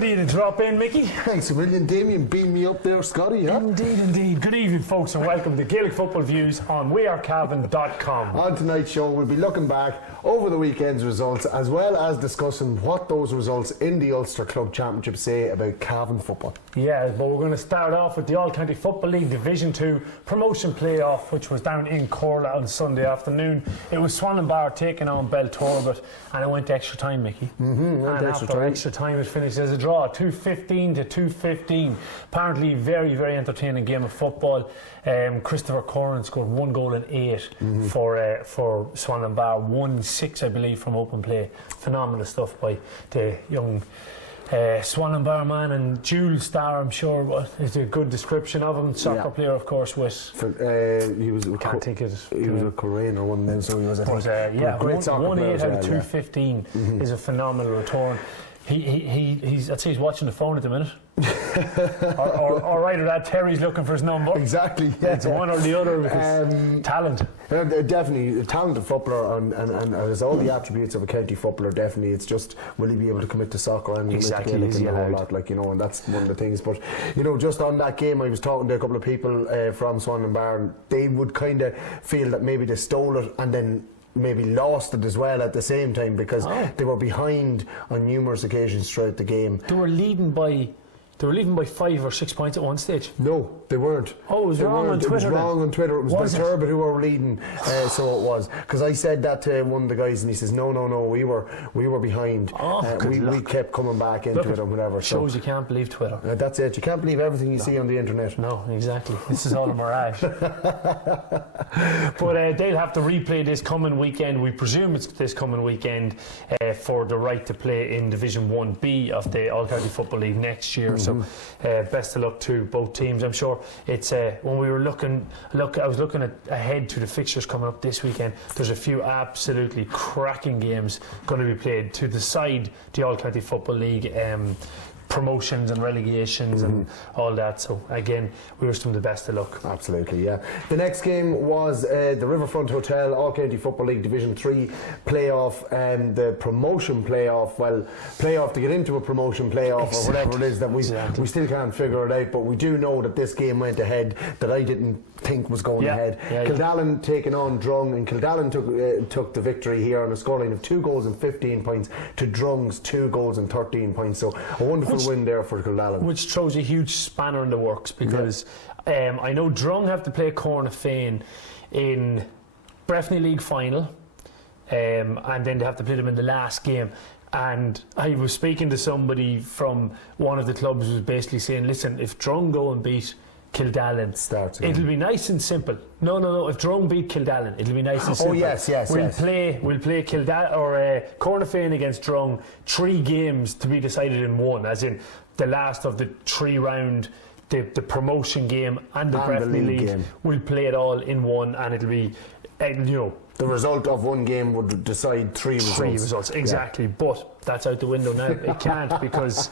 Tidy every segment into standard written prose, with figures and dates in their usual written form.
Good evening, drop in, Mickey. Thanks a million, Damien. Beam me up there, Scotty. Yeah? Indeed. Good evening, folks, and welcome to Gaelic Football Views on wearecavan.com. On tonight's show, we'll be looking back over the weekend's results, as well as discussing what those results in the Ulster Club Championship say about Cavan football. Yeah, but we're going to start off with the All-County Football League Division 2 promotion playoff, which was down in Corla on Sunday afternoon. It was Swanlinbar taking on Belturbet, and it went to extra time, Mickey. And after extra time, it finished as a draw, 2-15 to 2-15. Apparently, very, very entertaining game of football. Christopher Corrin scored 1 goal and 8 for Swanlinbar, 1-6, I believe, from open play. Phenomenal stuff by the young Swanlinbar man, and Jules Starr, I'm sure, is a good description of him. Soccer player, of course, with he was can't think of it. He was a Korean or one then, so he was. Great soccer 1-8 out of 2-15 is a phenomenal return. He's I'd say he's watching the phone at the minute. or either that Terry's looking for his number. Exactly. Yeah. It's one or the other because talent. Definitely a talented footballer and has all the attributes of a county footballer. Definitely, it's just will he be able to commit to soccer and exactly Gaelic and a whole lot, and that's one of the things. But just on that game, I was talking to a couple of people from Swanlinbar, and they would kind of feel that maybe they stole it and then maybe lost it as well at the same time, because they were behind on numerous occasions throughout the game. They were leading by 5 or 6 points at one stage. No, they weren't. Oh, it was wrong on Twitter. It was wrong on Twitter. It was Belturbet who were leading, so it was. Because I said that to one of the guys, and he says, "No, we were behind. We kept coming back into it and whatever." Shows you can't believe Twitter. That's it. You can't believe everything you see on the internet. No, exactly. This is all a mirage. But they'll have to replay this coming weekend. We presume it's this coming weekend for the right to play in Division 1B of the All-County Football League next year. So best of luck to both teams. I'm sure it's when we were I was looking ahead to the fixtures coming up this weekend. There's a few absolutely cracking games going to be played to decide the All-County Football League promotions and relegations and all that. So again, we wish them the best of luck. Absolutely, yeah. The next game was the Riverfront Hotel All-County Football League Division 3 playoff, and the promotion playoff. Well, playoff to get into a promotion playoff or whatever it is that we still can't figure it out, but we do know that this game went ahead that I didn't think was going ahead. Kildallan taking on Drung, and Kildallan took the victory here on a scoreline of 2 goals and 15 points to Drung's 2 goals and 13 points. So a wonderful win there for Kildallan, which throws a huge spanner in the works, because I know Drung have to play Cornafane in Breffni League final, and then they have to play them in the last game. And I was speaking to somebody from one of the clubs who was basically saying, listen, if Drung go and beat Kildallan, it'll be nice and simple. No. If Drung beat Kildallan, it'll be nice and simple. We'll play Kildallan or Cornafane against Drung 3 games to be decided in one, as in the last of the 3-round, the promotion game and the Breffni League game. We'll play it all in one, and it'll be the result of one game would decide 3 results. 3 results, exactly. But that's out the window now. It can't, because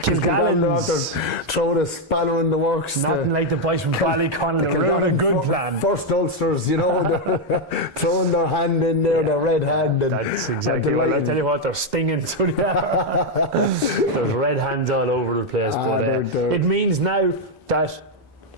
Kildallan's throwing a spanner in the works. Nothing like the boys from Ballyconn. They're on a good plan. First Ulsters, throwing their hand in there, their red hand. And that's exactly. Well, I tell you what, they're stinging. So there's red hands all over the place. But it means now that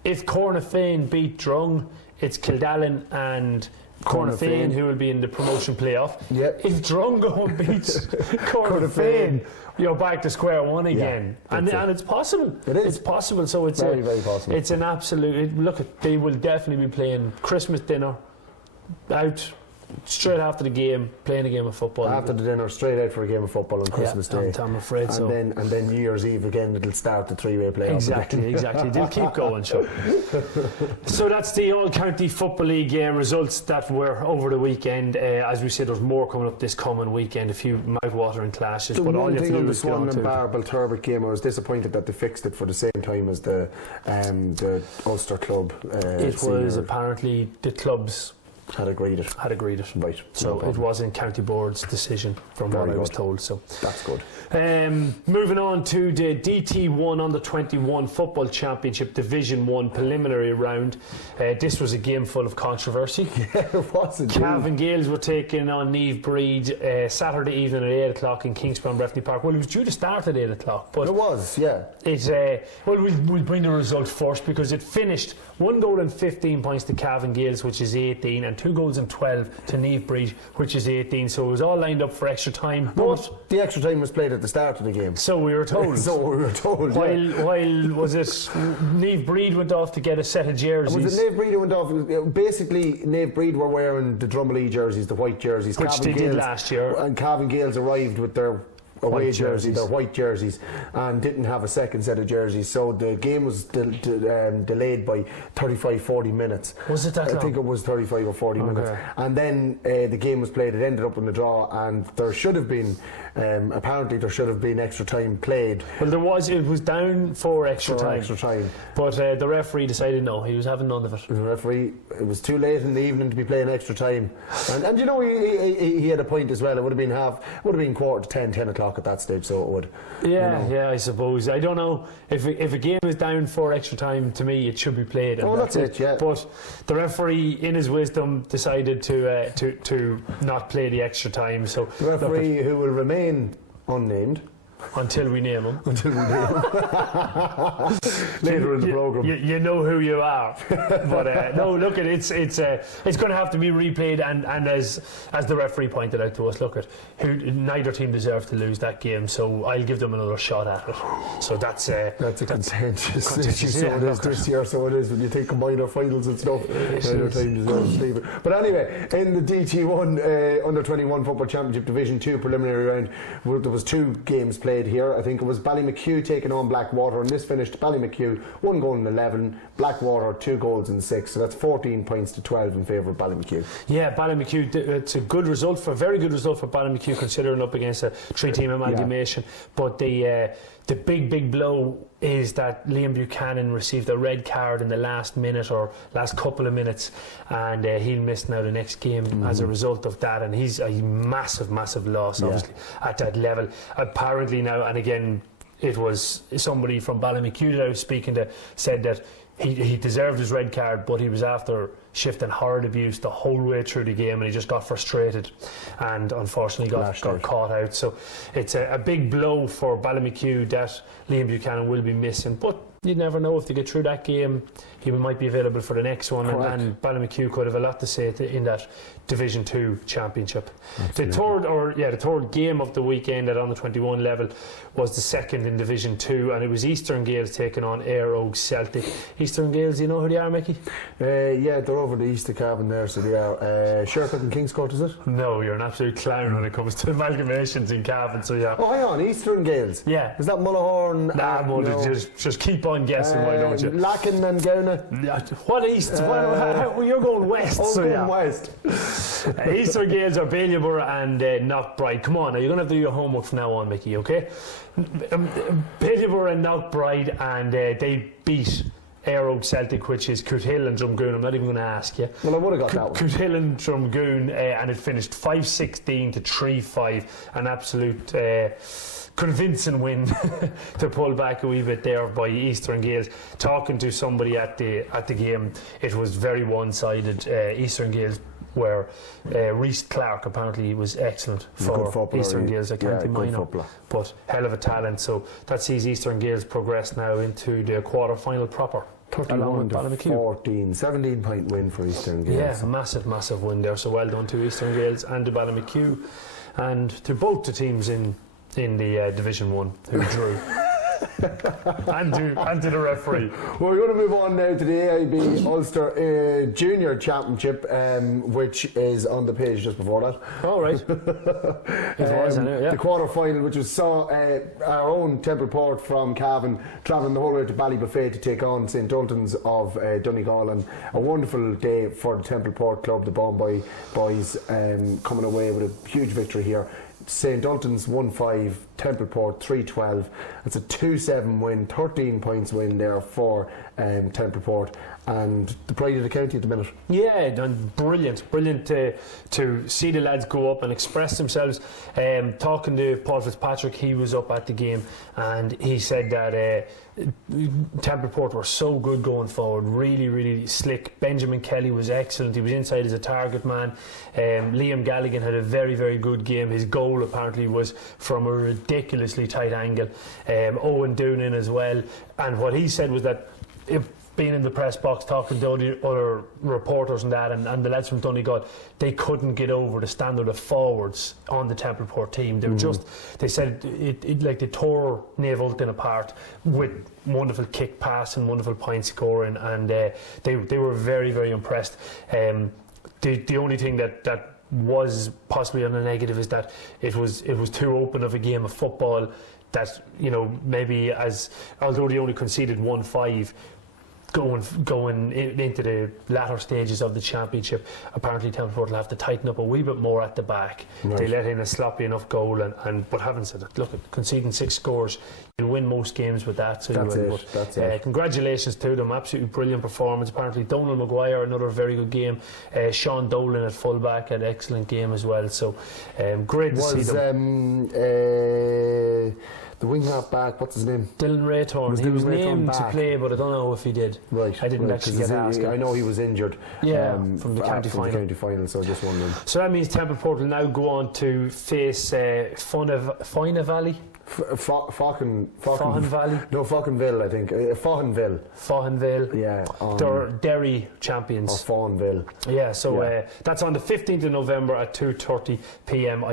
if Cornafane beat Drung, it's Kildallan and Cornafane who will be in the promotion playoff. If Drung go and beats Cornafane, you're back to square one again. And it's possible. It's possible. So it's very possible. It's an absolute look. They will definitely be playing Christmas dinner out straight after the game, playing a game of football. After the dinner, straight out for a game of football on Christmas Day. I'm afraid so. And then New Year's Eve again, it'll start the 3-way playoff. Exactly. They'll keep going, sure. So that's the All-County Football League results that were over the weekend. As we said, there's more coming up this coming weekend, a few mouth-watering clashes. But all you have to do is get on to the Belturbet game, I was disappointed that they fixed it for the same time as the Ulster Club. It was apparently the club's Had agreed it. Right. So it wasn't County Board's decision from what I was told. So that's good. Moving on to the DT1 Under 21 Football Championship Division 1 preliminary round. This was a game full of controversy. Yeah, it was indeed. Cavan Gaels were taking on Niamh Breed Saturday evening at 8 o'clock in Kingspan Breffni Park. Well, it was due to start at 8 o'clock, but it was, yeah. We'll bring the result first because it finished 1 goal and 15 points to Cavan Gaels, which is 18, and 2 goals and 12 to Niamh Breed, which is 18. So it was all lined up for extra time. But the extra time was played at the start of the game. So we were told. While was it Niamh Breed went off to get a set of jerseys? Was it Niamh Breed who went off? Basically, Niamh Breed were wearing the Drummondley jerseys, the white jerseys. Which they did last year. And Cavan Gaels arrived with their away jersey, their white jerseys, and didn't have a second set of jerseys, so the game was delayed by 35-40 minutes. Was it that long? I think it was 35 or 40 minutes, and then the game was played. It ended up in the draw, and there should have been apparently there should have been extra time played. Well, it was down for extra time, but the referee decided no, he was having none of it. The referee, it was too late in the evening to be playing extra time, and you know, he had a point as well. It would have been 10 o'clock at that stage, so it would. Yeah, I suppose. I don't know if a game is down for extra time. To me, it should be played. Oh, that's it. Yeah. But the referee, in his wisdom, decided to not play the extra time. So the referee, who will remain unnamed until we name him. Later in the programme. You know who you are. But no, look, it's going to have to be replayed, and as the referee pointed out to us, neither team deserved to lose that game, so I'll give them another shot at it. So that's a contentious issue. So it is this year, so it is when you think combined finals and stuff. Neither team deserves to leave it. But anyway, in the DT1 Under 21 Football Championship Division 2 preliminary round, there was 2 games played here. I think it was Ballymacue taking on Blackwater, and this finished Ballymacue 1 goal and 11, Blackwater 2 goals and 6, so that's 14 points to 12 in favour of Ballymacue. Yeah, Ballymacue, it's a very good result for Ballymacue considering up against a 3-team amalgamation. But the big blow is that Liam Buchanan received a red card in the last minute or last couple of minutes, and he'll miss now the next game as a result of that, and he's a massive loss obviously at that level. Apparently now, and again, it was somebody from Ballymacue that I was speaking to said that he deserved his red card, but he was after shifting hard abuse the whole way through the game, and he just got frustrated and unfortunately got caught out. So it's a big blow for Ballymacue that Liam Buchanan will be missing, but you never know, if they get through that game, he might be available for the next one. Correct. And Ballymacue could have a lot to say in that Division 2 championship. The third game of the weekend at Under 21 level was the second in Division 2, and it was Eastern Gaels taking on Ayr Oaks Celtic. Eastern Gaels, you know who they are, Mickey? Yeah, they're over the east of Cavan there, so they are. Shercock and Kingscourt, is it? No, you're an absolute clown when it comes to amalgamations in Cavan, so yeah. Oh, hang on, Eastern Gaels? Yeah. Is that Mullahorn? No. Just keep on guessing, why don't you? Lacken and Gowna? Yeah. What east? You're going west. Going west. Eastern Gaels are Ballyborough and Knockbride. Come on, now you're going to have to do your homework from now on, Mickey, okay? Ballyborough and Knockbride, and they beat Ayr Oaks Celtic, which is Coothill and Drumgoon. I'm not even going to ask you. Well, I would have got that one. Coothill and Drumgoon, and it finished 5-16 to 3-5. An absolute convincing win to pull back a wee bit there by Eastern Gaels. Talking to somebody at the game, it was very one-sided. Eastern Gaels, where Reece Clark apparently was excellent for Eastern Gaels. I can't be minor, but hell of a talent. So that sees Eastern Gaels progress now into the quarter-final proper. 31-14, 17-point win for Eastern Gaels. Yeah, massive win there. So well done to Eastern Gaels and to Ballymacue, and to both the teams in the Division 1 who drew. and to the referee. Well, we're going to move on now to the AIB Ulster Junior Championship, which is on the page just before that. All right. The quarter-final, which saw our own Templeport from Cavan travelling the whole way to Ballybuffet to take on St Dalton's of Donegal, and a wonderful day for the Templeport club, the Bombay boys, coming away with a huge victory here. St Dalton's 1-5, Templeport 3-12. It's a 2-7 win, 13 points win there for Templeport, and the pride of the county at the minute. Yeah, and brilliant to see the lads go up and express themselves. Talking to Paul Fitzpatrick, he was up at the game, and he said that Templeport were so good going forward, really, really slick. Benjamin Kelly was excellent. He was inside as a target man. Liam Galligan had a very, very good game. His goal apparently was from a ridiculously tight angle. Owen Doonan as well. And what he said was that being in the press box, talking to other reporters and that, and the lads from Donegal, they couldn't get over the standard of forwards on the Templeport team. They were they said it like they tore Niamh Ultan apart with wonderful kick pass and wonderful point scoring, and they were very, very impressed. The only thing that was possibly on the negative is that it was too open of a game of football. That, you know, maybe although they only conceded 1-5, going into the latter stages of the championship, apparently Templeport will have to tighten up a wee bit more at the back. Right. They let in a sloppy enough goal, but having said that, look, at conceding 6 scores, you'll win most games with that. So that's it. Congratulations to them, absolutely brilliant performance. Apparently Donal Maguire, another very good game. Sean Dolan at fullback, had an excellent game as well. So great to see them. The wing half back, what's his name? Dylan Raythorne. He was named to play, but I don't know if he did. Right. I didn't actually get asked. I know he was injured. Yeah, from the county final. So I just wondered. So that means Templeport will now go on to face Foyna Valley. Faughan Valley? No, Faughonville, I think. Faughonville. Yeah. They're Derry champions. Or Faughanville. Yeah, so that's on the 15th of November at 2:30 p.m.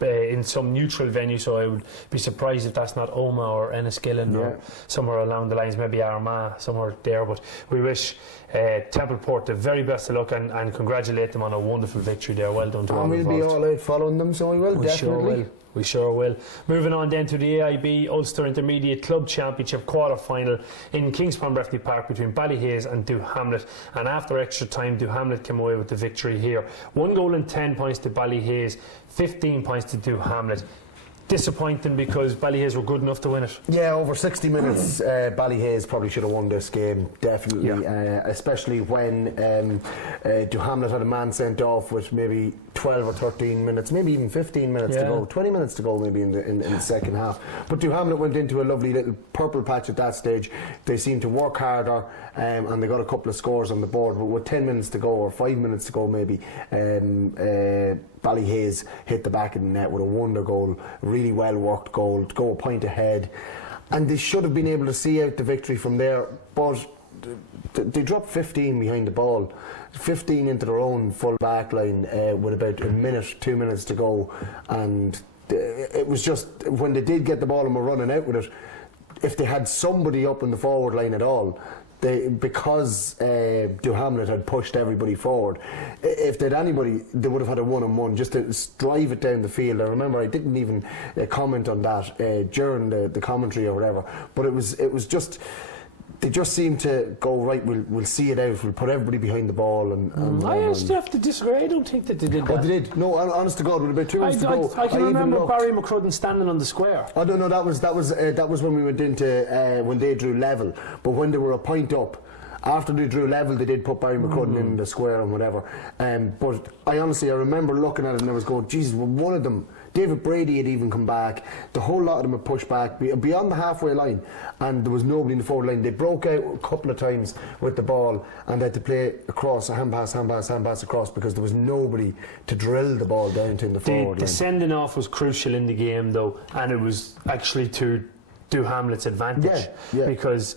In some neutral venue, so I would be surprised if that's not Omagh or Enniskillen or somewhere along the lines, maybe Armagh, somewhere there. But we wish Templeport the very best of luck and congratulate them on a wonderful victory there. Well done to all involved. And we'll be all out following them, so we will, definitely. We sure will. Moving on then to the AIB Ulster Intermediate Club Championship quarter-final in Kingspan Breffni Park between Ballyhaise and Duhamlet, and after extra time Duhamlet came away with the victory here. 1 goal and 10 points to Ballyhaise, 15 points to Duhamlet. Disappointing because Ballyhaise were good enough to win it. Yeah, over 60 minutes Ballyhaise probably should have won this game, definitely, especially when Duhamlet had a man sent off with maybe 12 or 13 minutes, maybe even 15 minutes to go, 20 minutes to go maybe in the second half. But Duhamlet went into a lovely little purple patch at that stage. They seemed to work harder and they got a couple of scores on the board, but with 10 minutes to go or 5 minutes to go maybe, Ballyhaise hit the back of the net with a wonder goal, really well worked goal to go a point ahead, and they should have been able to see out the victory from there, but they dropped 15 behind the ball, 15 into their own full back line with about 2 minutes to go, and it was just when they did get the ball and were running out with it, if they had somebody up in the forward line at all, because Duhamlet had pushed everybody forward, if they'd anybody, they would have had a 1-on-1 just to drive it down the field. I remember I didn't even comment on that during the commentary or whatever, but it was just, they just seemed to go, right, we'll see it out, we'll put everybody behind the ball. And I actually have to disagree. I don't think that they did that. Oh, they did? No, honest to God, with about 2 minutes to go. I can remember Barry McCrudden standing on the square. Oh no, that was when we went into when they drew level. But when they were a point up, after they drew level, they did put Barry McCrudden in the square and whatever. But I remember looking at it and I was going, Jesus, one of them, David Brady had even come back. The whole lot of them had pushed back beyond the halfway line, and there was nobody in the forward line. They broke out a couple of times with the ball and they had to play across, a hand pass across, because there was nobody to drill the ball down to in the forward line. The sending off was crucial in the game though, and it was actually to Duhamlet's advantage, because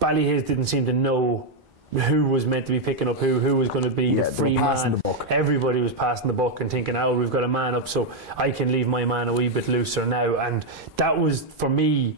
Ballyhaise didn't seem to know who was meant to be picking up who was going to be the free man. The buck. Everybody was passing the buck and thinking, oh, we've got a man up, so I can leave my man a wee bit looser now. And that was, for me,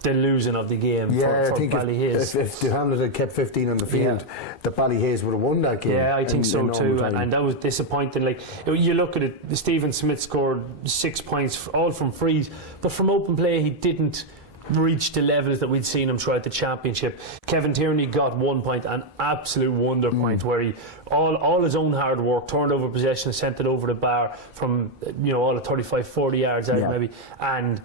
the losing of the game for Ballyhaise. If Duhamlet had kept 15 on the field, the Ballyhaise would have won that game. Yeah, I think so too, and that was disappointing. Like, you look at it, Stephen Smith scored 6 points, all from frees, but from open play he didn't reach the levels that we'd seen him throughout the championship. Kevin Tierney got 1 point, an absolute wonder point, where he all his own hard work, turned over possession, sent it over the bar from all of 35-40 yards out maybe, and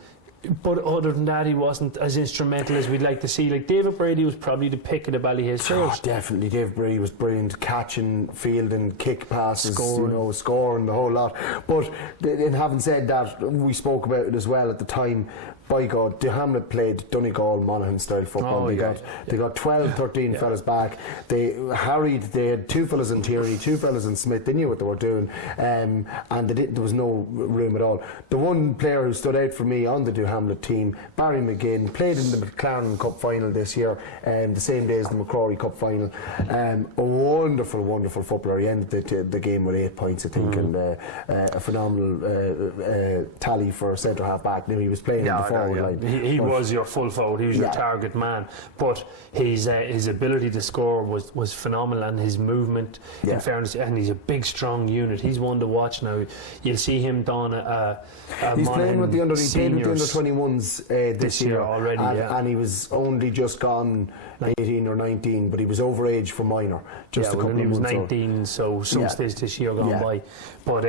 But other than that, he wasn't as instrumental as we'd like to see. Like David Brady was probably the pick of the Ballyhaise players. Definitely, David Brady was brilliant, catching, fielding, kick passes, scoring the whole lot. But in having said that, we spoke about it as well at the time. By God, Duhamlet played Donegal Monaghan style football. They got 12, 13 fellas back. They had two fellas in Tierney, two fellas in Smith. They knew what they were doing, and there was no room at all. The one player who stood out for me on the Duhamlet team, Barry McGinn, played in the McLaren Cup final this year, the same day as the McCrory Cup final. A wonderful, wonderful footballer. He ended the game with 8 points, I think, and a phenomenal tally for a centre half back. Now he was playing in the he was your full forward. He was your target man. But his ability to score was phenomenal, and his movement, in fairness, and he's a big, strong unit. He's one to watch now. You'll see him down he's playing with the under 21s this year already, and he was only just gone 18 or 19, but he was overage for minor. Just a couple he was months 19, so some stage this year gone by. But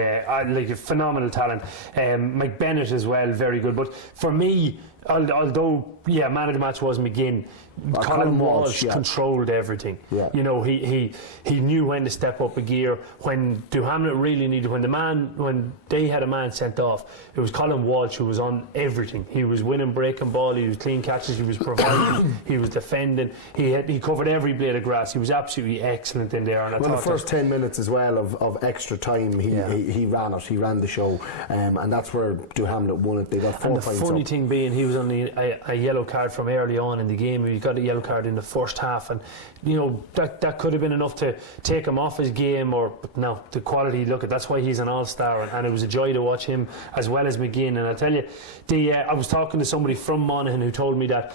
like a phenomenal talent. McBennett as well, very good. But for me, although man of the match was McGinn, Colin Walsh controlled everything. You know, he knew when to step up a gear. When Duhamlet really needed, when they had a man sent off, it was Colin Walsh who was on everything. He was winning breaking ball, he was clean catches, he was providing, he was defending, he covered every blade of grass. He was absolutely excellent in there. And the first 10 minutes as well of extra time, he ran it, he ran the show, and that's where Duhamlet won it. They got 4 points. And the funny thing being, he was on a yellow card from early on in the game. He got a yellow card in the first half, and you know that could have been enough to take him off his game. But no, the quality, that's why he's an all-star, and it was a joy to watch him as well as McGinn. And I'll tell you, I was talking to somebody from Monaghan who told me that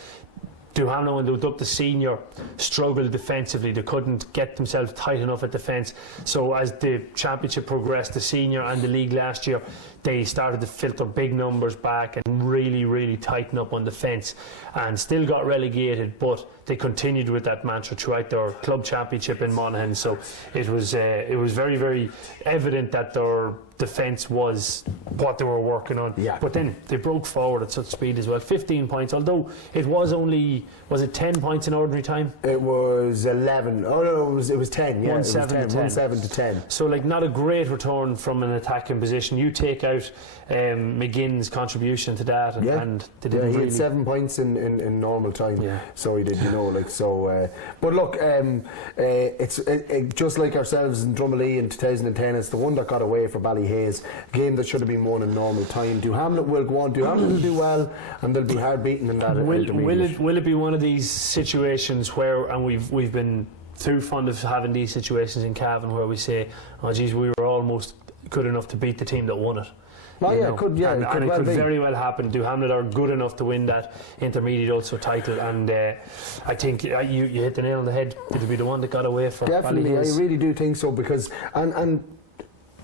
Duhamlet, when they were up the senior, struggled defensively. They couldn't get themselves tight enough at defence. So as the championship progressed, the senior and the league last year, they started to filter big numbers back and really, really tighten up on defence, and still got relegated, but they continued with that mantra throughout their club championship in Monaghan. So it was very, very evident that their defence was what they were working on. But then they broke forward at such speed as well. 15 points, although it was only, was it 10 points in ordinary time? It was 11. Oh no, it was 10. Yeah, 1-7 to 10. So like not a great return from an attacking position. You take out McGinn's contribution to that, and they didn't he really had 7 points in normal time. So he did, but look, it's just like ourselves in Drummondley in 2010. It's the one that got away for Ballyhaise, a game that should have been won in normal time. Duhamlet will go on. Duhamlet will do well, and they'll be hard beaten in that. Will it be one of these situations where, and we've been too fond of having these situations in Cavan where we say, oh geez, we were almost good enough to beat the team that won it. It could very well happen. Duhamlet are good enough to win that intermediate Ulster title, and I think you hit the nail on the head. It'll be the one that got away from Definitely, Ballyhaise. I really do think so, because and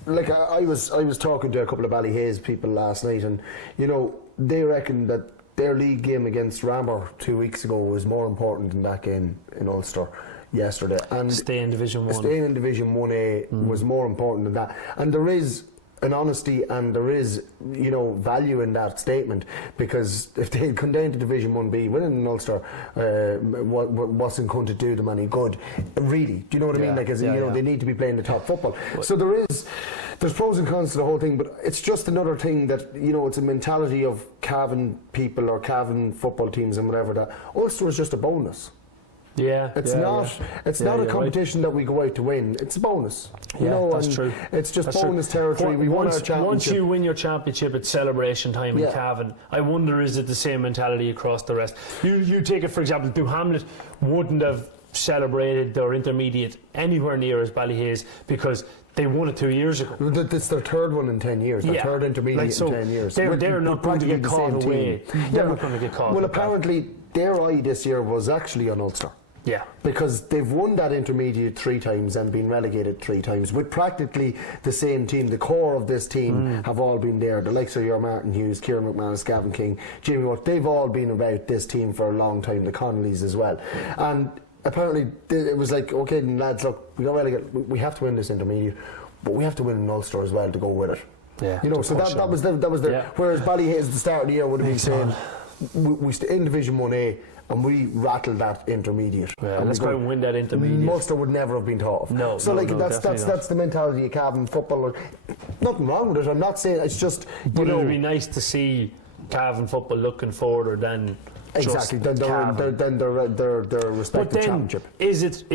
like I was talking to a couple of Ballyhaise people last night, and you know they reckon that their league game against Ramor 2 weeks ago was more important than that game in Ulster yesterday. And staying in Division 1. Staying in Division 1A was more important than that. And there is an honesty and there is, value in that statement, because if they had come down to Division 1B, winning in Ulster wasn't going to do them any good, really. Do you know what I mean? They need to be playing the top football. So there's pros and cons to the whole thing, but it's just another thing that, it's a mentality of Cavan people or Cavan football teams and whatever, that Ulster is just a bonus. It's not a competition that we go out to win. It's a bonus. That's true. It's just bonus territory. We won our championship. Once you win your championship, it's celebration time in Cavan. I wonder, is it the same mentality across the rest? You take it, for example, Duhamlet wouldn't have celebrated their intermediate anywhere near as Ballyhaise because they won it 2 years ago. It's their third one in 10 years. Their third intermediate in 10 years. They're not going to get caught away. They're not going to get caught. Well, apparently their eye this year was actually on Ulster. Because they've won that intermediate 3 times and been relegated 3 times with practically the same team. The core of this team have all been there. The likes of your Martin Hughes, Kieran McManus, Gavin King, Jamie Watt, they've all been about this team for a long time. The Connollys as well. And apparently it was like, okay lads, look, we got relegated. We have to win this intermediate, but we have to win in Ulster as well to go with it. Yeah, you know, so that was the whereas Ballyhaise at the start of the year would have been saying we in Division 1A and we rattled that intermediate. Yeah, let's go and win that intermediate. Munster would never have been thought of. No, so no, like no, that's the mentality of Cavan football. Nothing wrong with it. I'm not saying it's just. But it would be nice to see Cavan football looking further than exactly. Then they're respected championship. Is it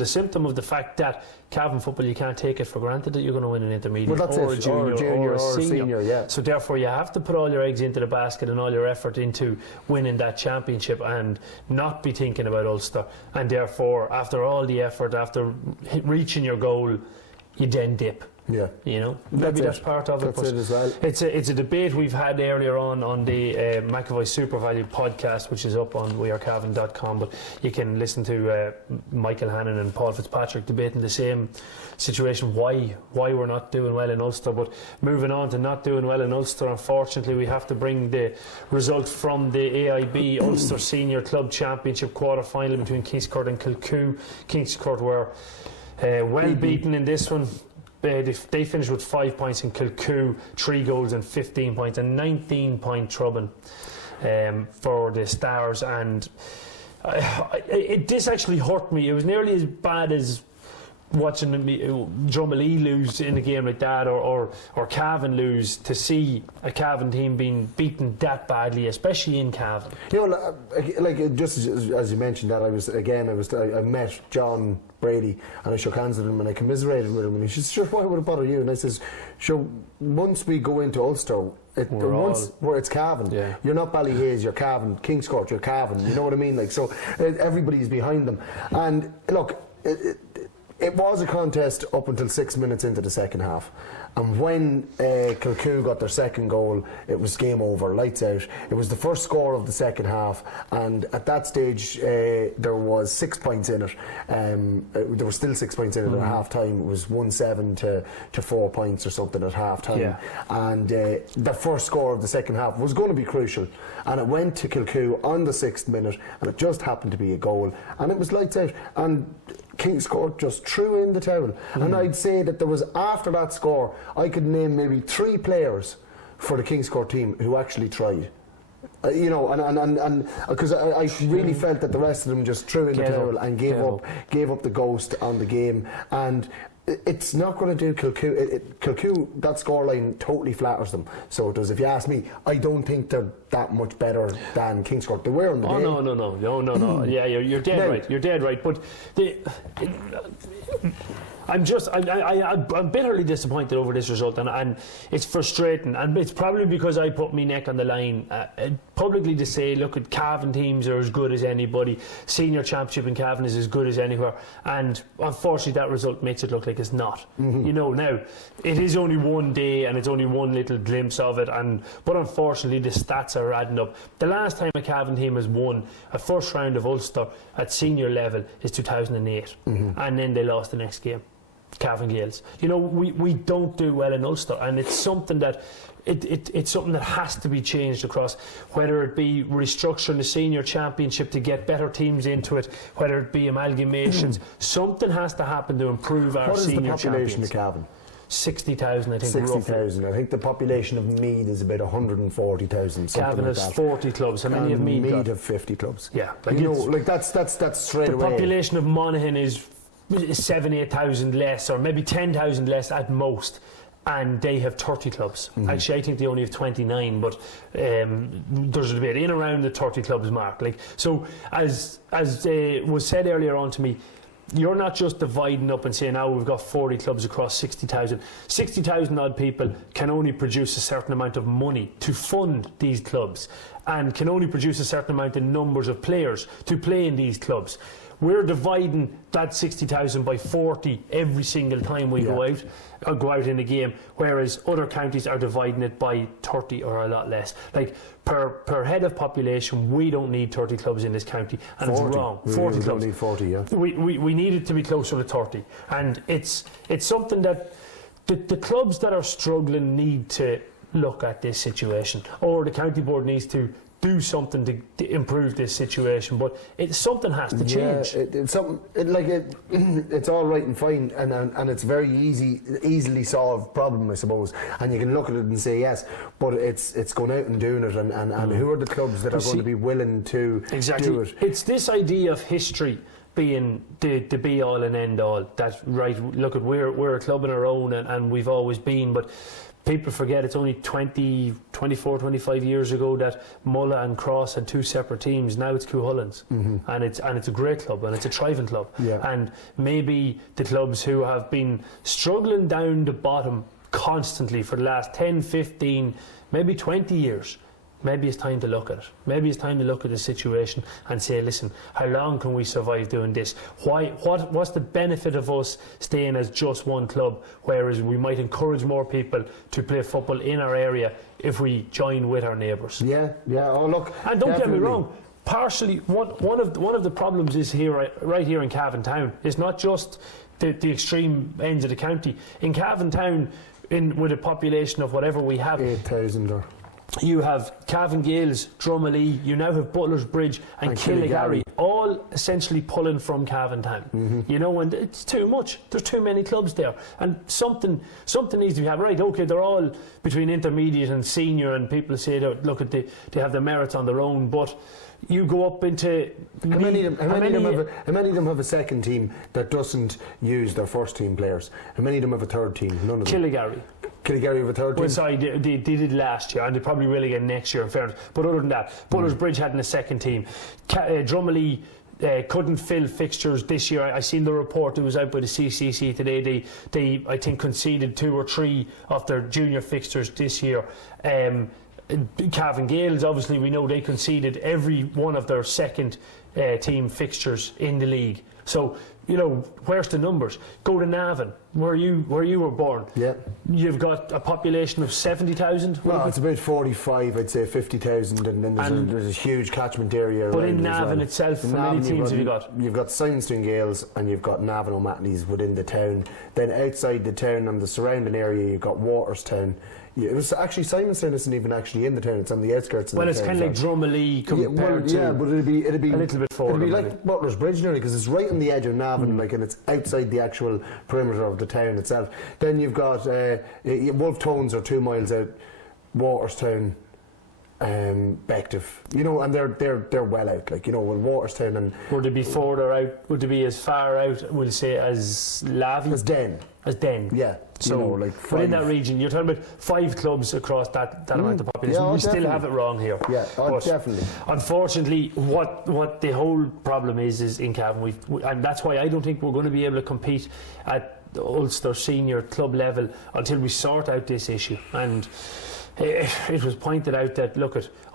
a symptom of the fact that Cavan football, you can't take it for granted that you're going to win an intermediate or a junior or a senior, yeah. So therefore you have to put all your eggs into the basket and all your effort into winning that championship and not be thinking about Ulster. And therefore, after all the effort, after reaching your goal, you then dip. Yeah, you know, maybe that's part of it. That's it as well. It's a debate we've had earlier on the McAvoy Super Value podcast, which is up on wearecavan.com. But you can listen to Michael Hannon and Paul Fitzpatrick debating the same situation. Why we're not doing well in Ulster? But moving on to not doing well in Ulster, unfortunately, we have to bring the result from the AIB Ulster Senior Club Championship quarter final between Kingscourt and Kilcoo. Kingscourt were well beaten in this one. They finished with 5 points in Kilcoo, 3 goals and 15 points, and 19-point drubbing for the Stars. And this actually hurt me. It was nearly as bad as watching Drummondley lose in a game like that, or Cavan lose, to see a Cavan team being beaten that badly, especially in Cavan. You know, like just as you mentioned that, I met John Brady and I shook hands with him and I commiserated with him, and he said, "Sure, why would it bother you?" And I says, "Sure, once we go into Ulster, it's Cavan. Yeah. You're not Ballyhaise, you're Cavan. Kingscourt, you're Cavan. You know what I mean? Like, so everybody's behind them. And look, it was a contest up until 6 minutes into the second half. And when Kilcoo got their second goal, it was game over, lights out. It was the first score of the second half, and at that stage there was 6 points in it. There were still 6 points in it at half time. It was 1-7 to 4 points or something at half time. Yeah. And the first score of the second half was going to be crucial. And it went to Kilcoo on the 6th minute, and it just happened to be a goal. And it was lights out. And Kingscourt just threw in the towel. And I'd say that there was, after that score, I could name maybe 3 players for the Kingscourt team who actually tried. You know, and because I really felt that the rest of them just threw in the towel and gave up the ghost on the game. And it's not going to do Kilcoo. Kilcoo, that scoreline totally flatters them. So it does. If you ask me, I don't think they're that much better than Kingscourt. They were on the day. No. Yeah, you're dead right. You're dead right. But I'm bitterly disappointed over this result, and it's frustrating, and it's probably because I put my neck on the line publicly to say, look, at Cavan teams are as good as anybody. Senior championship in Cavan is as good as anywhere, and unfortunately that result makes it look like it's not. You know, now it is only one day and it's only one little glimpse of it, but unfortunately the stats are adding up. The last time a Cavan team has won a first round of Ulster at senior level is 2008, and then they lost the next game. Cavan Gaels. You know, we don't do well in Ulster, and it's something that it's something that has to be changed across, whether it be restructuring the senior championship to get better teams into it, whether it be amalgamations. Something has to happen to improve our senior champions. What is the population of Cavan? 60,000, I think. 60,000. I think the population of Meath is about 140,000. Cavan has 40 clubs. How many have Meath got? Meath have 50 clubs. Yeah, like, you know, like that's straight away. The population of Monaghan is 7,000-8,000 less, or maybe 10,000 less at most, and they have 30 clubs. Actually, I think they only have 29, but there's a debate in around the 30 clubs mark. Like, so as was said earlier on to me, you're not just dividing up and saying, oh, we've got 40 clubs across 60,000. 60,000 odd people can only produce a certain amount of money to fund these clubs, and can only produce a certain amount in numbers of players to play in these clubs. We're dividing that 60,000 by 40 every single time we go out in a game, whereas other counties are dividing it by 30 or a lot less. Like, per head of population, we don't need 30 clubs in this county, and 40. It's wrong. 40 clubs. Don't need 40, yeah. We need it to be closer to 30, and it's something that the clubs that are struggling need to look at this situation, or the county board needs to do something to improve this situation, but something has to change. It's all right and fine, and it's very easily solved problem, I suppose. And you can look at it and say yes, but it's going out and doing it, and who are the clubs that are going to be willing to do it? It's this idea of history being the be all and end all. That right? Look, we're a club in our own, and we've always been, but. People forget it's only 24, 25 years ago that Mulla and Cross had two separate teams. Now it's Cuchulain's, and it's a great club, and it's a thriving club. Yeah. And maybe the clubs who have been struggling down the bottom constantly for the last 10, 15, maybe 20 years, maybe it's time to look at it. Maybe it's time to look at the situation and say, listen, how long can we survive doing this? What's the benefit of us staying as just one club, whereas we might encourage more people to play football in our area if we join with our neighbours? Yeah. Oh, look. And don't get me wrong. Partially, one of the problems is here, right here in Cavan Town. It's not just the extreme ends of the county. In Cavan Town, with a population of whatever we have, 8,000 or. You have Cavan Gaels, Drumalee, you now have Butler's Bridge and Killigarry, all essentially pulling from Cavan Town. You know, and it's too much. There's too many clubs there. And something needs to be happening. Right, okay, they're all between intermediate and senior, and people say that, look, they have the merits on their own, but you go up into... How many of them have a second team that doesn't use their first team players? How many of them have a third team? None of them. Killigarry. Killigarry have a third team? Well, sorry, they did last year, and they probably will again next year, in fairness. But other than that, Butler's Bridge hadn't a second team. Drumalee couldn't fill fixtures this year. I seen the report that was out by the CCC today. They I think, conceded 2 or 3 of their junior fixtures this year. Cavan Gaels, obviously, we know they conceded every one of their second team fixtures in the league. So, you know, where's the numbers? Go to Navan, where you were born. Yeah. You've got a population of 70,000. Well, it's about 45, I'd say 50,000, and then there's a huge catchment area. But in Navan itself, how many teams have you got? You've got Simonstown Gaels and you've got Navan O'Mahony's within the town. Then outside the town and the surrounding area, you've got Waterstown. Yeah, it was actually Simonstown isn't even actually in the town; it's on the outskirts. Well, it's kind of like Drumalee compared to. But it'd be a little bit forward. It'd be like Butler's Bridge nearly, because it's right on the edge of Navan, like, and it's outside the actual perimeter of the town itself. Then you've got Wolf Tones are 2 miles out, Waterstown, Bective, you know, and they're well out, like, you know, with Waterstown and. Would they be further out? Would they be as far out? We'll say as Lavey? As Den. As Den. Yeah. So, you know, like within that region, you're talking about 5 clubs across that amount of population. Yeah, we definitely. still have it wrong here. Yeah, definitely. Unfortunately, what the whole problem is in Cavan, and that's why I don't think we're going to be able to compete at the Ulster senior club level until we sort out this issue. And it was pointed out that,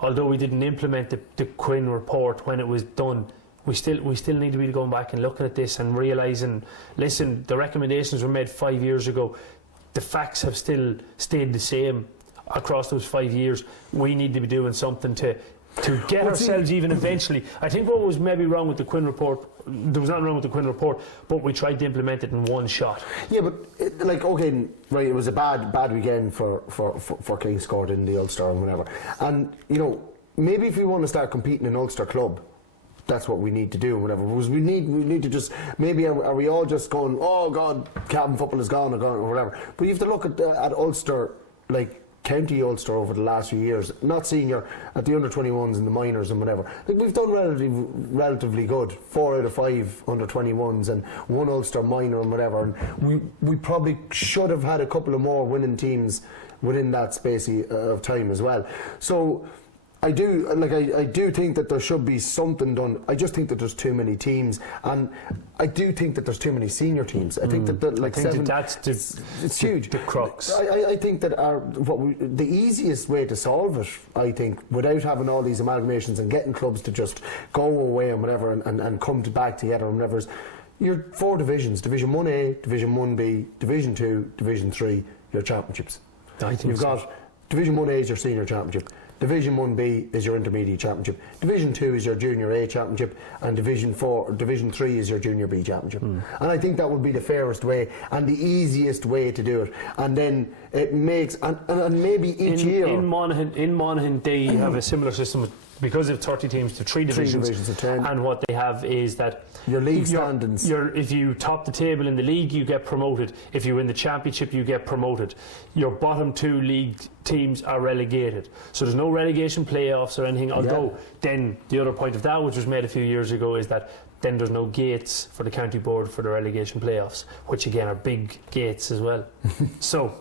although we didn't implement the Quinn report when it was done, we still need to be going back and looking at this and realising, listen, the recommendations were made 5 years ago. The facts have still stayed the same across those 5 years. We need to be doing something to get ourselves even eventually. I think what was maybe wrong with the Quinn report, there was nothing wrong with the Quinn report, but we tried to implement it in one shot. Yeah, but it was a bad weekend for Kingscourt in the Ulster and whatever. And, you know, maybe if we want to start competing in Ulster club, that's what we need to do, whatever. Because we need to just, maybe are we all just going, oh God, Cavan football is gone or whatever. But you have to look at Ulster, like County Ulster over the last few years, not senior, at the under-21s and the minors and whatever. Like, we've done relatively good. 4 out of 5 under-21s and 1 Ulster minor and whatever. And we probably should have had a couple of more winning teams within that space of time as well. So I do think that there should be something done. I just think that there's too many teams, and I do think that there's too many senior teams. I think it's huge. The crux. I think that the easiest way to solve it, I think, without having all these amalgamations and getting clubs to just go away and whatever and come back together and whatever, is your 4 divisions: Division 1A, Division 1B, Division 2, Division 3, your championships. You've got Division 1A is your senior championship. Division 1B is your intermediate championship. Division 2 is your junior A championship, and Division 3 is your junior B championship. And I think that would be the fairest way and the easiest way to do it. And then it makes and maybe each year in Monaghan they have a similar system with because of 30 teams to 3 divisions, of 10. and what they have is that your league standings. If you top the table in the league, you get promoted. If you win the championship, you get promoted. Your bottom 2 league teams are relegated. So there's no relegation playoffs or anything, although then the other point of that, which was made a few years ago, is that then there's no gates for the county board for the relegation playoffs, which again are big gates as well. So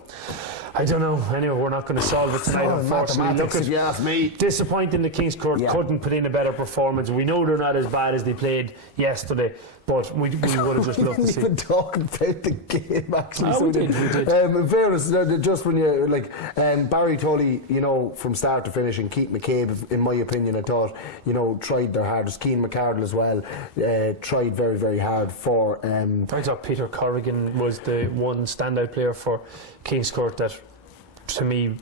I don't know. Anyway, we're not going to solve it tonight, unfortunately. Look, if you ask me. Disappointing that Kings Court couldn't put in a better performance. We know they're not as bad as they played yesterday, but we would have just loved to see. We didn't even talk about the game, actually. Oh, so we did. In fairness, just when you Barry Tully, from start to finish, and Keith McCabe, in my opinion, I thought, tried their hardest. Keane McCardle as well, tried very, very hard for. I thought Peter Corrigan was the one standout player for Kings Court that, to me,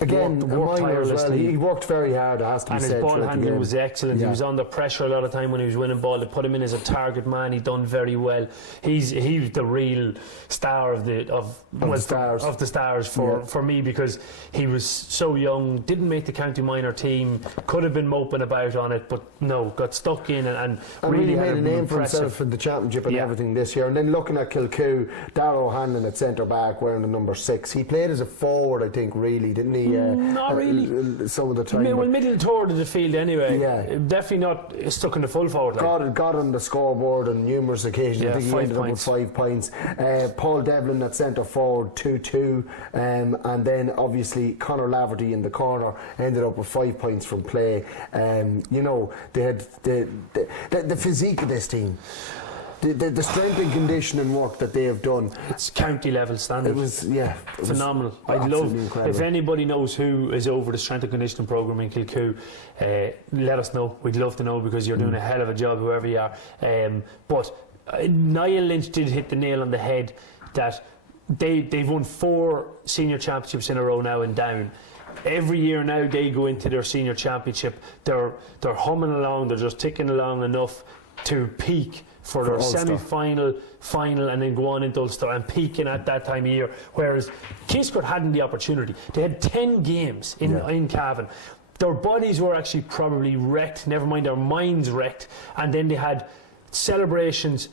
again, worked tirelessly. Well. He worked very hard, it has to be said. And his ball handling was excellent. Yeah. He was under pressure a lot of time when he was winning ball. They put him in as a target man. He done very well. He's the real star of the stars for me, because he was so young, didn't make the county minor team, could have been moping about on it, but no, got stuck in and really made a name for himself in the championship and everything this year. And then looking at Kilcoo, Darragh O'Hanlon at centre back wearing the number 6. He played as a forward, I think, really, didn't he? Not really. Some of the time. Well, middle toward of the field anyway. Yeah. Definitely not stuck in the full forward line. Got on the scoreboard on numerous occasions. Yeah, I think he ended up with 5 points. Paul Devlin at centre forward, 2-2. And then obviously Conor Laverty in the corner ended up with 5 points from play. They had the physique of this team. The strength and conditioning work that they have done, it's county level standard. It was phenomenal. I'd love, incredible. if anybody knows who is over the strength and conditioning programme in Kilcoo, let us know. We'd love to know, because you're doing a hell of a job, whoever you are. But Niall Lynch did hit the nail on the head, that they've won 4 senior championships in a row now in Down. Every year now they go into their senior championship, they're humming along, they're just ticking along enough to peak for their semi-final, final, and then go on into Ulster and peaking at that time of year. Whereas Kings Court hadn't the opportunity. They had 10 games in Cavan. Their bodies were actually probably wrecked, never mind their minds wrecked, and then they had celebrations,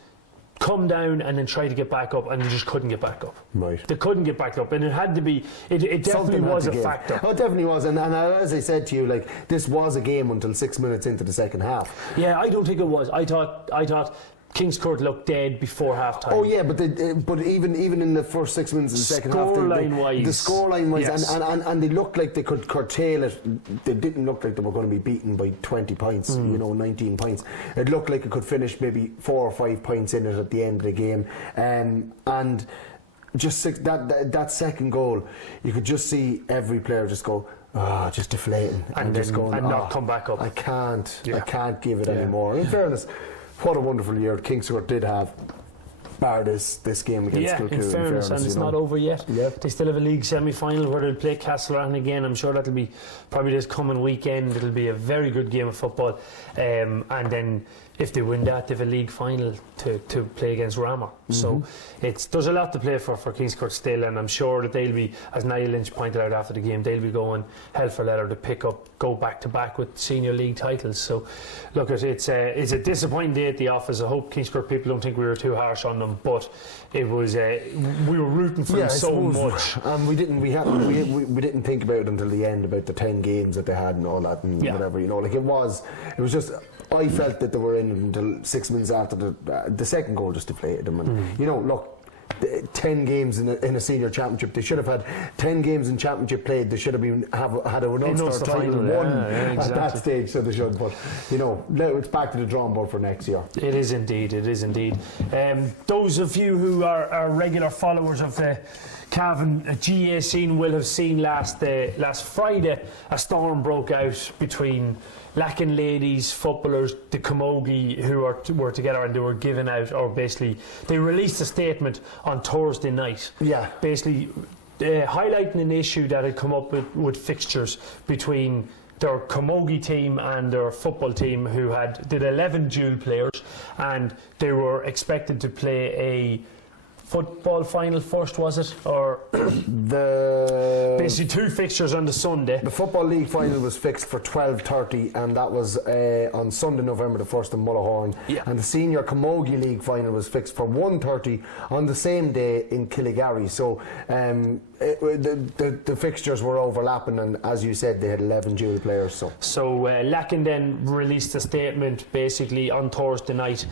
come down and then try to get back up, and they just couldn't get back up. Right. They couldn't get back up, and it had to be, it definitely was a factor. Oh, it definitely was, and as I said to you, this was a game until 6 minutes into the second half. Yeah, I don't think it was. I thought Kings Court looked dead before half time. Oh yeah, but even in the first 6 minutes of the second half, the scoreline wise, yes. and they looked like they could curtail it. They didn't look like they were going to be beaten by 20 points, 19 points. It looked like it could finish maybe 4 or 5 points in it at the end of the game, and just that second goal, you could just see every player just go, just deflating and just going, and not come back up. I can't give it anymore. In fairness, what a wonderful year Kings Court did have, bar this game against Kilcoo. In fairness, and it's not over yet. Yep. They still have a league semi-final where they'll play Castlereagh again. I'm sure that'll be probably this coming weekend. It'll be a very good game of football, and then if they win that, they have a league final to play against Ramor. So there's a lot to play for Kings Court still, and I'm sure that they'll be, as Niall Lynch pointed out after the game, they'll be going hell for leather to go back to back with senior league titles. So look, it's a disappointing day at the office. I hope Kings Court people don't think we were too harsh on them, but it was we were rooting for them so much. And we didn't think about it until the end, about the 10 games that they had and all that and whatever, it was just, I felt that they were in until 6 minutes after the second goal just deflated them. And look, 10 games in a senior championship. They should have had 10 games in championship played. They should have had an Ulster title won at that stage. So they should. But it's back to the drawing board for next year. It is indeed. Those of you who are regular followers of the Cavan GA scene will have seen last Friday a storm broke out between Lacan ladies footballers, the Camogie, who were together, and they were given out, or basically they released a statement on Thursday night. Yeah. Basically highlighting an issue that had come up with fixtures between their Camogie team and their football team, who did 11 dual players, and they were expected to play a football final first, was it? Or basically 2 fixtures on the Sunday. The Football League final was fixed for 12:30, and that was on Sunday, November the 1st in Mullahoran. Yeah. And the Senior Camogie League final was fixed for 1:30 on the same day in Killigarry. So the fixtures were overlapping, and as you said, they had 11 dual players. So Lacken then released a statement basically on Thursday night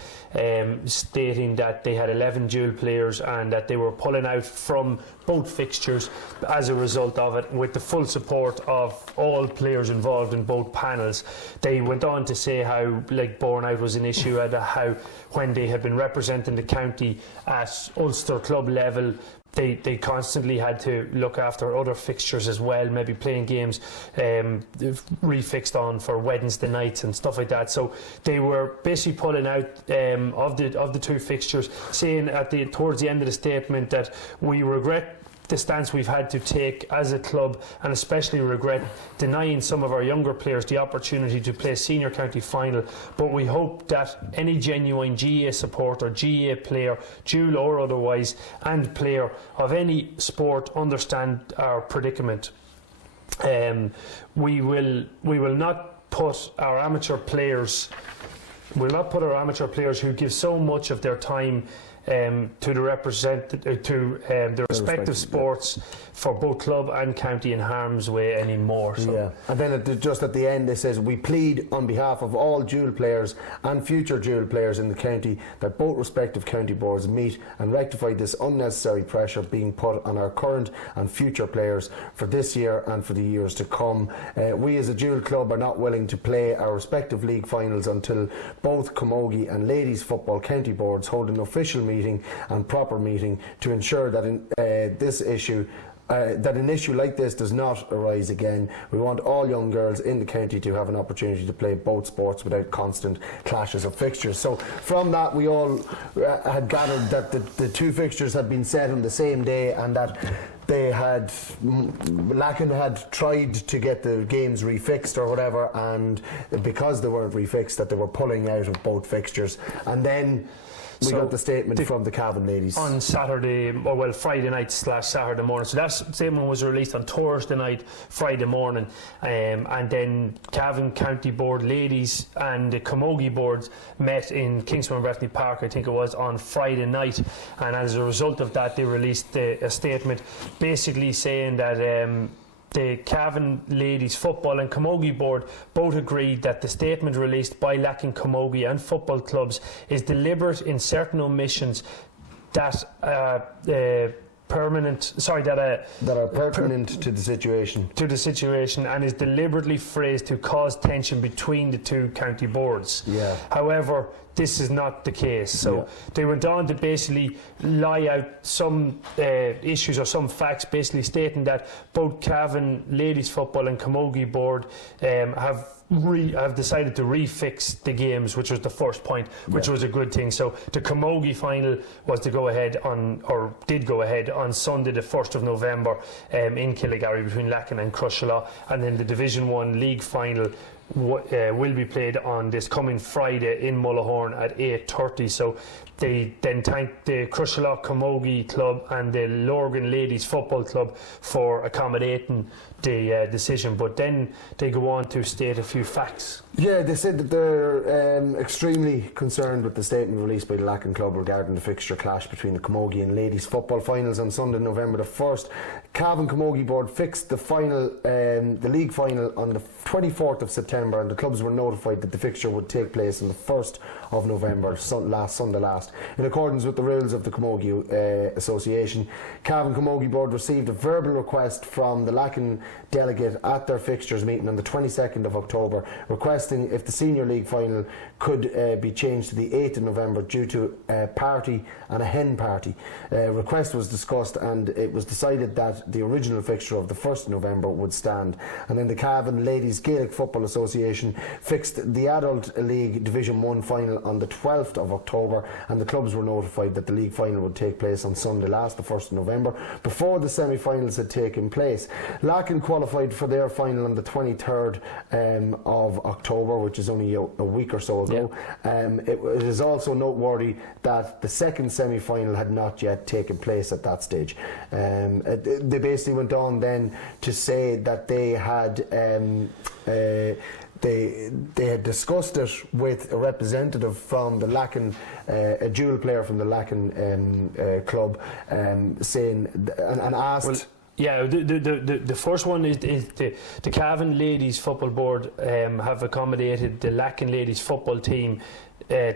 stating that they had 11 dual players and that they were pulling out from both fixtures as a result of it, with the full support of all players involved in both panels. They went on to say how burnout was an issue, and how when they had been representing the county at Ulster club level, they constantly had to look after other fixtures as well, maybe playing games refixed on for Wednesday nights and stuff like that. So they were basically pulling out of the 2 fixtures, saying towards the end of the statement that we regret the stance we've had to take as a club, and especially regret denying some of our younger players the opportunity to play senior county final, but we hope that any genuine GA supporter, GA player, dual or otherwise, and player of any sport understand our predicament. We will not put our amateur players who give so much of their time to the respective sports for both club and county in harm's way anymore. So. Yeah, and then just at the end it says, we plead on behalf of all dual players and future dual players in the county that both respective county boards meet and rectify this unnecessary pressure being put on our current and future players for this year and for the years to come. We as a dual club are not willing to play our respective league finals until both Camogie and ladies football county boards hold an official meeting and proper meeting to ensure that an issue like this does not arise again. We want all young girls in the county to have an opportunity to play both sports without constant clashes of fixtures. So from that, we all had gathered that the 2 fixtures had been set on the same day, and that Lacken had tried to get the games refixed or whatever, and because they weren't refixed, that they were pulling out of both fixtures. And then we got the statement from the Cavan ladies on Saturday, Friday night / Saturday morning. So that statement was released on Thursday night, Friday morning, and then Cavan County Board ladies and the Camogie boards met in Kingston Breffni Park, I think it was, on Friday night, and as a result of that, they released a statement basically saying that the Cavan Ladies Football and Camogie Board both agreed that the statement released by Lacken Camogie and football clubs is deliberate in certain omissions that are pertinent to the situation and is deliberately phrased to cause tension between the 2 county boards. Yeah. However, this is not the case. So they went on to basically lie out some issues or some facts, basically stating that both Cavan Ladies Football and Camogie Board have decided to refix the games, which was the first point, which was a good thing. So the Camogie final was to go ahead did go ahead on Sunday the 1st of November in Killigarry between Lacken and Crushala, and then the Division 1 League final will be played on this coming Friday in Mullahoran at 8:30. So they then thanked the Crushala Camogie Club and the Lorgan Ladies Football Club for accommodating the decision, but then they go on to state a few facts. Yeah, they said that they're extremely concerned with the statement released by the Lacken Club regarding the fixture clash between the Camogie and ladies football finals on Sunday, November the 1st. Cavan Camogie Board fixed the final, the league final, on the 24th of September, and the clubs were notified that the fixture would take place on the 1st of November, Sunday last. In accordance with the rules of the Camogie Association, Cavan Camogie Board received a verbal request from the Lacken delegate at their fixtures meeting on the 22nd of October, requesting if the Senior League final could be changed to the 8th of November due to a party and a hen party. Request was discussed, and it was decided that the original fixture of the 1st of November would stand. And then the Cavan Ladies Gaelic Football Association fixed the Adult League Division 1 final final on the 12th of October, and the clubs were notified that the league final would take place on Sunday last, the 1st of November, before the semi-finals had taken place. Lacken qualified for their final on the 23rd of October, which is only a week or so ago. It is also noteworthy that the second semi-final had not yet taken place at that stage. They basically went on then to say that they had they had discussed it with a representative from the Lacken, a dual player from the Lacken club, saying and asked. Well, yeah, the first one is the Cavan Ladies Football Board have accommodated the Lacken Ladies Football Team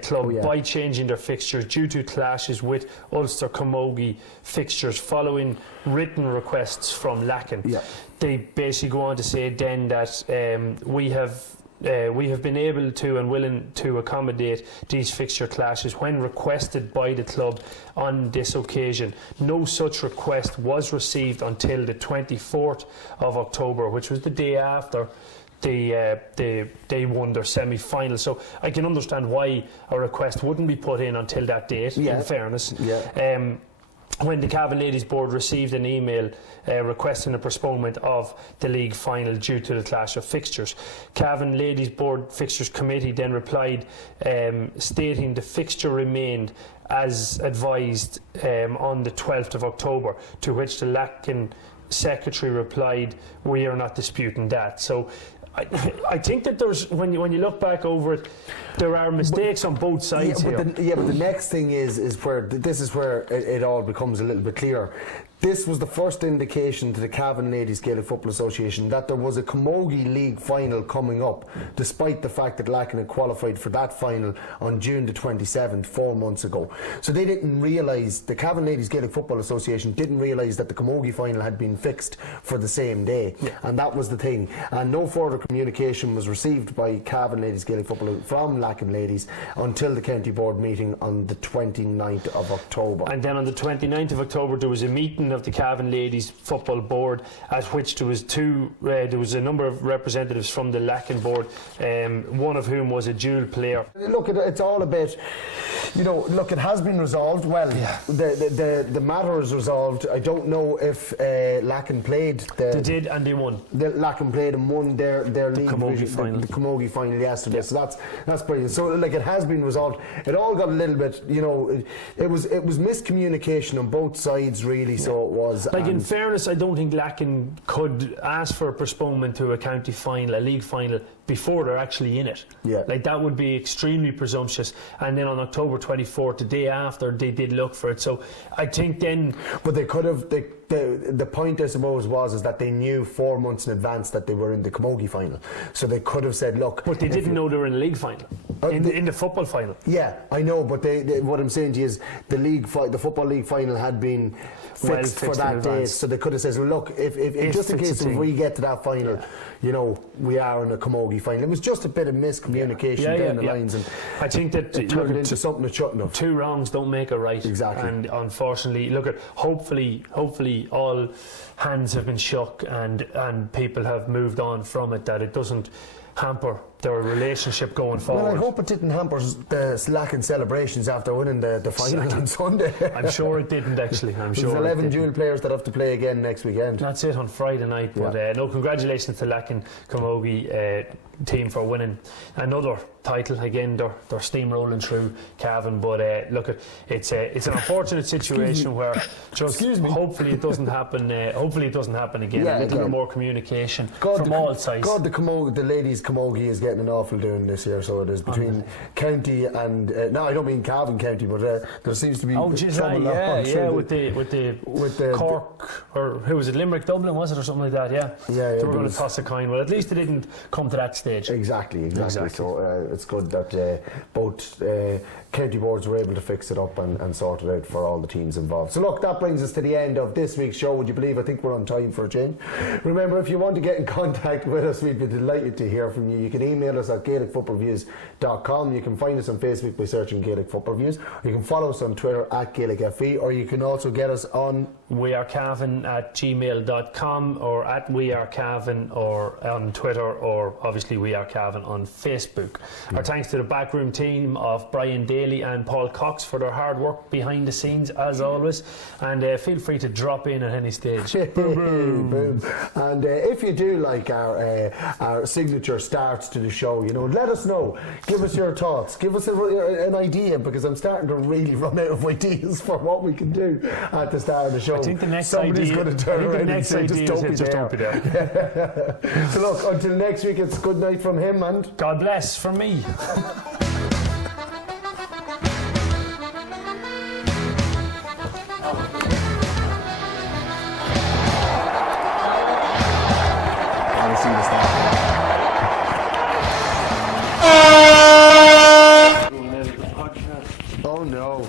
club by changing their fixtures due to clashes with Ulster Camogie fixtures following written requests from Lacken. They basically go on to say then that we have been able to and willing to accommodate these fixture clashes when requested by the club on this occasion. No such request was received until the 24th of October, which was the day after they won their semi-final. So I can understand why a request wouldn't be put in until that date, in fairness. When the Cavan Ladies Board received an email requesting a postponement of the league final due to the clash of fixtures, Cavan Ladies Board Fixtures Committee then replied stating the fixture remained as advised on the 12th of October, to which the Lacken secretary replied, "We are not disputing that." So I think that there's, when you look back over it, there are mistakes on both sides here. But the next thing is where this is where it all becomes a little bit clearer. This was the first indication to the Cavan Ladies Gaelic Football Association that there was a Camogie League final coming up, despite the fact that Lacken had qualified for that final on June the 27th, 4 months ago. So they didn't realise, the Cavan Ladies Gaelic Football Association didn't realise that the Camogie final had been fixed for the same day. And that was the thing. And no further communication was received by Cavan Ladies Gaelic Football from Lacken Ladies until the County Board meeting on the 29th of October. And then on the 29th of October there was a meeting of the Cavan Ladies Football Board, at which there was a number of representatives from the Lacken Board, one of whom was a dual player. Look, it's all a bit, look, it has been resolved. Well, the matter is resolved. I don't know if Lacken played. They did, and they won. Lacken played and won their league Camogie final. The Camogie final yesterday. So that's brilliant. So like, it has been resolved. It all got a little bit, it was miscommunication on both sides, really. So it was. Like, in fairness, I don't think Lacken could ask for a postponement to a county final, a league final, before they're actually in it. Like, that would be extremely presumptuous. And then on October 24th, the day after, they did look for it. So I think then. But they could have. The point, I suppose, is that they knew 4 months in advance that they were in the Camogie final, so they could have said, "Look." But they didn't know they were in the league final, in the football final. Yeah, I know, but what I'm saying to you is the football league final had been fixed for that day, so they could have said, "Well, look, if just in case if we get to that final, we are in a Camogie final." It was just a bit of miscommunication down the lines, and I think that it turned into something it shouldn't have. Two wrongs don't make a right. Exactly. And unfortunately, hopefully all hands have been shook and people have moved on from it, that it doesn't hamper their relationship going forward. Well, I hope it didn't hamper the Lacken celebrations after winning the final on Sunday. I'm sure it didn't, actually. There's 11 dual players that have to play again next weekend. That's it on Friday night. But no, congratulations to Lacken Camogie team for winning another title. Again, they're steamrolling through Cavan, but look, it's an unfortunate situation where hopefully it doesn't happen. Hopefully it doesn't happen again. A little bit more communication from all sides. God, the ladies Camogie is getting an awful doing this year, so it is between county and no, I don't mean Cavan County, but there seems to be trouble with the Cork, or who was it, Limerick Dublin, was it, or something like that? They were going to toss a coin. Well, at least they didn't come to that stage. Exactly. So it's good that both county boards were able to fix it up and sort it out for all the teams involved. So look, that brings us to the end of this week's show. Would you believe? I think we're on time for a change. Remember, if you want to get in contact with us, we'd be delighted to hear from you. You can email email us at GaelicFootballViews.com. You can find us on Facebook by searching Gaelic Football Views. You can follow us on Twitter at GaelicFE, or you can also get us on wearecavan@gmail.com or at wearecavan or on Twitter, or obviously wearecavan on Facebook. Our thanks to the backroom team of Brian Daly and Paul Cox for their hard work behind the scenes as always, and feel free to drop in at any stage. Boom. And if you do like our signature starts to the show, you know, let us know. Give us your thoughts. Give us an idea, because I'm starting to really run out of ideas for what we can do at the start of the show. I think the next Somebody's idea, going to turn around and say, just don't be there. So look, until next week, it's good night from him, and God bless from me. see the start. Oh no.